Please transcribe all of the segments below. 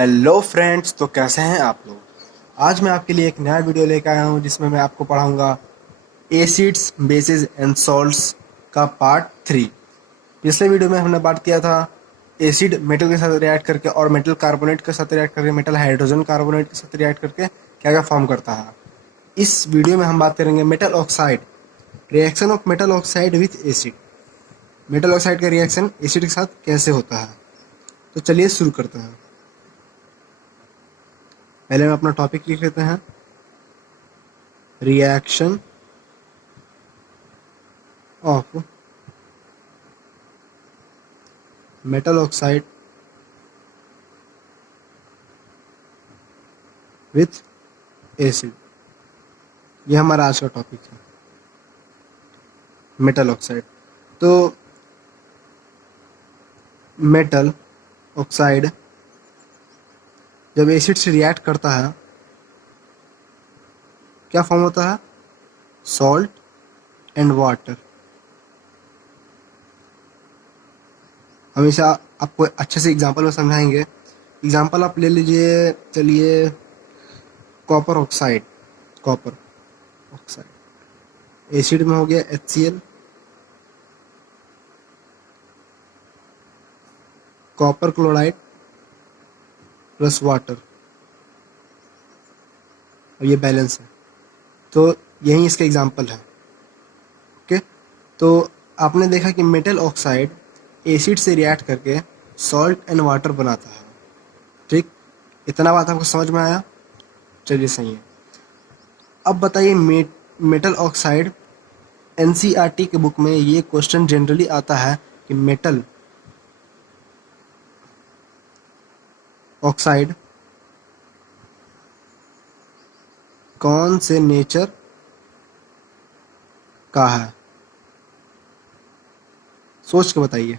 Hello friends, तो कैसे हैं आप लोग। आज मैं आपके लिए एक नया वीडियो लेकर आया हूं जिसमें मैं आपको पढ़ाऊंगा एसिड्स बेसिस एंड सॉल्ट्स का पार्ट 3। पिछले वीडियो में हमने बात किया था एसिड मेटल के साथ रिएक्ट करके और मेटल कार्बोनेट के साथ रिएक्ट करके मेटल हाइड्रोजन कार्बोनेट के साथ रिएक्ट करके क्या क्या फॉर्म करता है। इस वीडियो में हम बात करेंगे metal oxide, reaction of metal oxide with acid. Metal oxide का रिएक्शन एसिड के साथ कैसे होता है। तो चलिए शुरू करते हैं। पहले हम अपना टॉपिक लिख लेते हैं, reaction of metal oxide with acid. ये हमारा आज का टॉपिक है, मेटल ऑक्साइड। तो मेटल ऑक्साइड जब एसिड से रिएक्ट करता है क्या फॉर्म होता है, सॉल्ट एंड वाटर। हम इसे आपको अच्छे से एग्जांपल में समझाएंगे। एग्जांपल आप ले लीजिए, चलिए copper oxide. Copper oxide acid में हो गया HCl, copper chloride plus water, और ये बैलेंस है। तो यही इसका एग्जांपल है। ओके, तो आपने देखा कि मेटल ऑक्साइड एसिड से रिएक्ट करके सॉल्ट एंड वाटर बनाता है। ठीक, इतना बात आपको समझ में आया। चलिए सही है। अब बताइए मेटल ऑक्साइड, एनसीईआरटी के बुक में ये क्वेश्चन जनरली आता है कि मेटल ऑक्साइड कौन से नेचर का है। सोच के बताइए,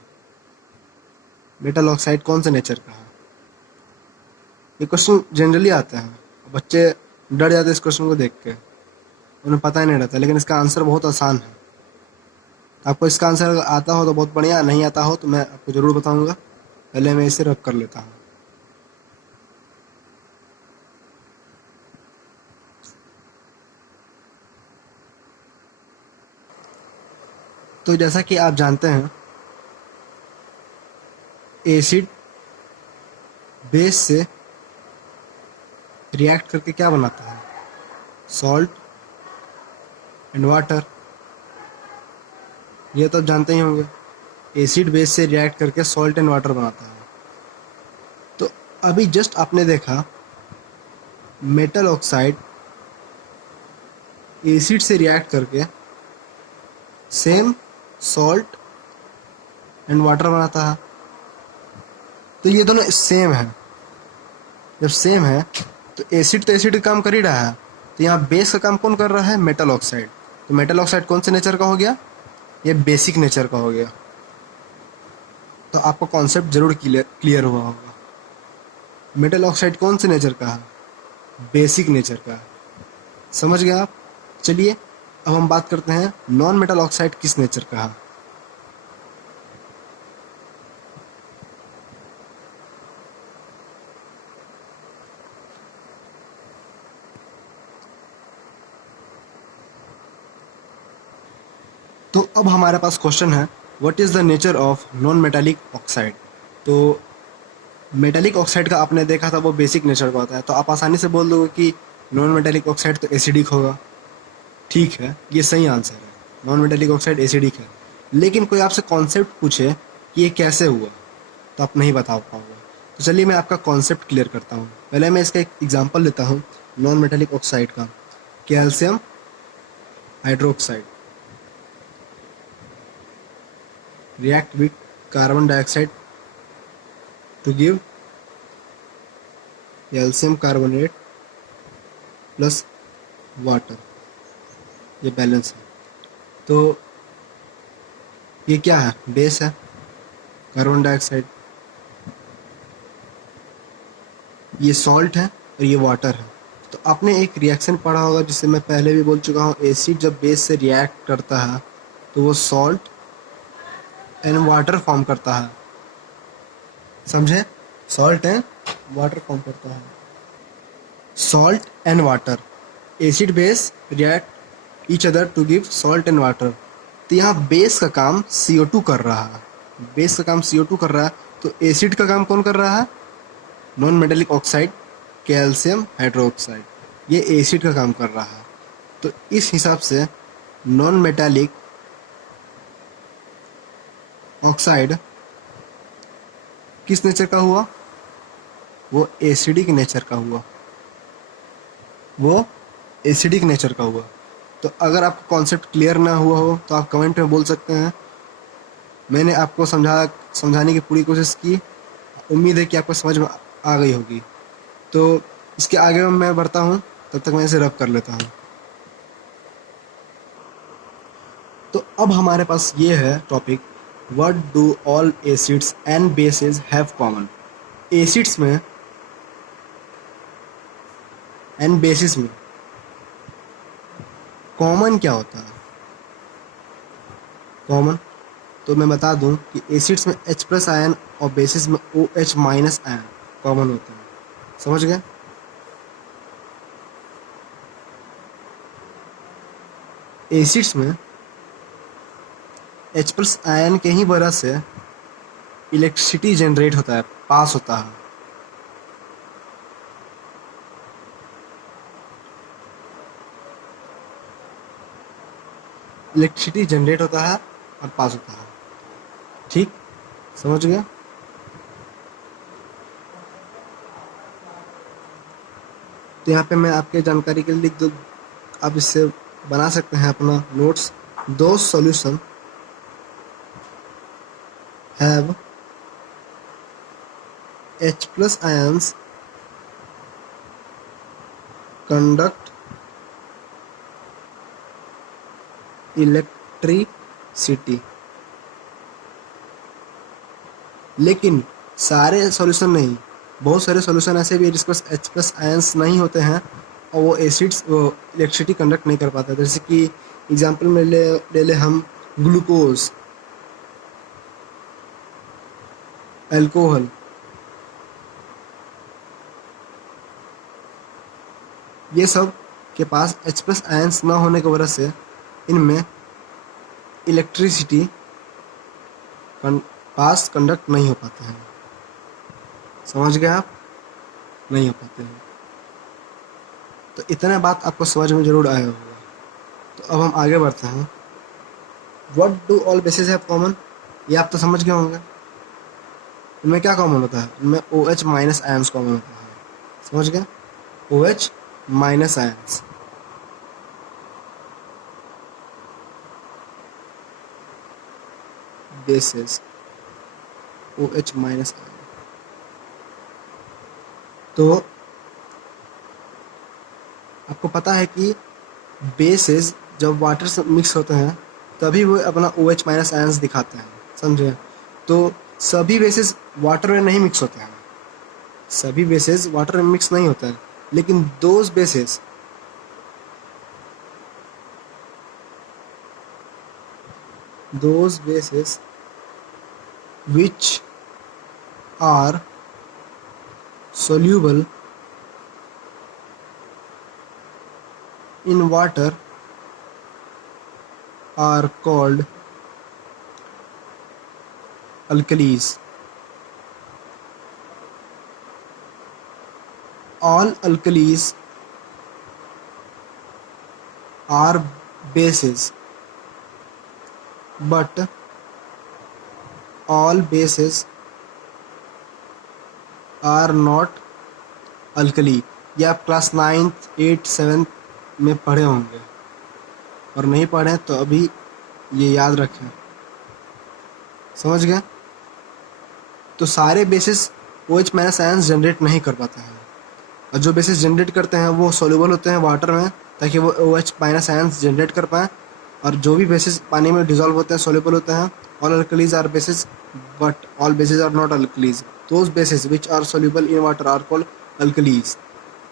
मेटल ऑक्साइड कौन से नेचर का है। ये क्वेश्चन जनरली आता है, बच्चे डर जाते हैं इस क्वेश्चन को देख के, उन्हें पता ही नहीं रहता। लेकिन इसका आंसर बहुत आसान है। आपको इसका आंसर अगर आता हो तो बहुत बढ़िया, नहीं आता हो तो मैं आपको ज़रूर बताऊंगा। पहले मैं इसे रब कर लेता हूँ। तो जैसा कि आप जानते हैं, एसिड बेस से रिएक्ट करके क्या बनाता है, सॉल्ट एंड वाटर। ये तो आप जानते ही होंगे, एसिड बेस से रिएक्ट करके सॉल्ट एंड वाटर बनाता है। तो अभी जस्ट आपने देखा मेटल ऑक्साइड एसिड से रिएक्ट करके सेम सॉल्ट एंड वाटर बनाता है। तो ये दोनों सेम है। जब सेम है तो एसिड काम कर ही रहा है, तो यहाँ बेस का काम कौन कर रहा है, मेटल ऑक्साइड। तो मेटल ऑक्साइड कौन से नेचर का हो गया, ये बेसिक नेचर का हो गया। तो आपका कॉन्सेप्ट जरूर क्लियर हुआ होगा। मेटल ऑक्साइड कौन से नेचर का है, बेसिक नेचर का है। समझ गए आप। चलिए अब हम बात करते हैं नॉन मेटल ऑक्साइड किस नेचर का है। तो अब हमारे पास क्वेश्चन है, what is the nature of non metallic oxide. तो मेटालिक ऑक्साइड का आपने देखा था वो बेसिक नेचर का होता है, तो आप आसानी से बोल दोगे कि नॉन मेटालिक ऑक्साइड तो एसिडिक होगा। ठीक है, ये सही आंसर है, नॉन मेटालिक ऑक्साइड एसिडिक है। लेकिन कोई आपसे कॉन्सेप्ट पूछे कि ये कैसे हुआ, तो आप नहीं बता पाओगे। तो चलिए मैं आपका कॉन्सेप्ट क्लियर करता हूँ। पहले मैं इसका एक एग्जांपल लेता हूँ नॉन मेटालिक ऑक्साइड का, calcium hydroxide react with carbon dioxide to give calcium carbonate plus water। ये बैलेंस है। तो ये क्या है, बेस है, कार्बन डाइऑक्साइड। ये सॉल्ट है और ये वाटर है। तो आपने एक रिएक्शन पढ़ा होगा जिसे मैं पहले भी बोल चुका हूँ, एसिड जब बेस से रिएक्ट करता है तो वो सॉल्ट एंड वाटर फॉर्म करता है। समझे, सॉल्ट एंड वाटर फॉर्म करता है। Salt and water, acid base react each other to give salt and water. तो यहाँ बेस का काम CO2 कर रहा है, बेस का काम CO2 कर रहा है, तो एसिड का काम कौन कर रहा है? Non metallic oxide calcium hydroxide, ये एसिड का काम कर रहा है। तो इस हिसाब से नॉन मेटेलिक ऑक्साइड किस नेचर का हुआ? वो एसिडिक नेचर का हुआ, वो एसिडिक नेचर का हुआ। तो अगर आपको कॉन्सेप्ट क्लियर ना हुआ हो तो आप कमेंट में बोल सकते हैं। मैंने आपको समझाने की पूरी कोशिश की, उम्मीद है कि आपको समझ में आ गई होगी। तो इसके आगे मैं बढ़ता हूँ, तब तक मैं इसे रब कर लेता हूँ। तो अब हमारे पास ये है topic, what do all acids and bases have common. Acids में एंड बेसिस में कॉमन क्या होता है? कॉमन तो मैं बता दूं कि एसिड्स में H+ आयन और बेसिस में OH- आयन कॉमन होते हैं। समझ गए? एसिड्स में H+ आयन के ही वजह से इलेक्ट्रिसिटी जनरेट होता है, पास होता है। इलेक्ट्रिसिटी जनरेट होता है और पास होता है। ठीक, समझ गए? तो यहाँ पे मैं आपके जानकारी के लिए लिख दूँ, आप इससे बना सकते हैं अपना नोट्स। दो solution have H+ ions conduct electricity. लेकिन सारे सॉल्यूशन नहीं, बहुत सारे सॉल्यूशन ऐसे भी है जिसके पास H+ आयंस नहीं होते हैं और वो एसिड्स इलेक्ट्रिसिटी कंडक्ट नहीं कर पाता। जैसे कि एग्जांपल में ले ले हम ग्लूकोज, अल्कोहल, ये सब के पास H+ आयंस ना होने की वजह से इनमें इलेक्ट्रिसिटी पास कंडक्ट नहीं हो पाते हैं। समझ गए आप? नहीं हो पाते हैं। तो इतना बात आपको समझ में जरूर आया होगा। तो अब हम आगे बढ़ते हैं। What do all basis have common, ये आप तो समझ गए होंगे। इनमें क्या कॉमन होता है? इनमें OH- आयंस कॉमन होता है। समझ गए? OH- ions. Basis OH- ion. तो आपको पता है कि बेसिस जब वाटर से मिक्स होते हैं तभी वो अपना OH- आयंस दिखाते हैं। समझे? तो सभी बेसिस वाटर में नहीं मिक्स होते हैं, सभी बेसिस वाटर में मिक्स नहीं होता है, लेकिन those bases which are soluble in water are called alkalis. All alkalis are bases, but all bases are not alkali। ये आप क्लास 9th 8th 7th में पढ़े होंगे, और नहीं पढ़े तो अभी ये याद रखें। समझ गए? तो सारे बेसिस OH- आयंस जनरेट नहीं कर पाते हैं, और जो बेसिस जनरेट करते हैं वो सोल्यूबल होते हैं वाटर में, ताकि वो OH- आयंस जनरेट कर पाएँ। और जो भी बेसिस पानी में डिजॉल्व होते हैं सोल्यूबल होते हैं। All alkalis are bases but all bases are not alkalis. Those bases which are soluble in water are called alkalis.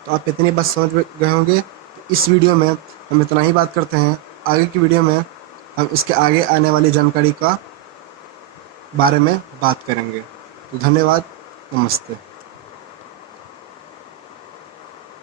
तो आप इतनी बात समझ गए होंगे। तो इस वीडियो में हम इतना ही बात करते हैं। आगे की वीडियो में हम इसके आगे आने वाली जानकारी का बारे में बात करेंगे। तो धन्यवाद, नमस्ते।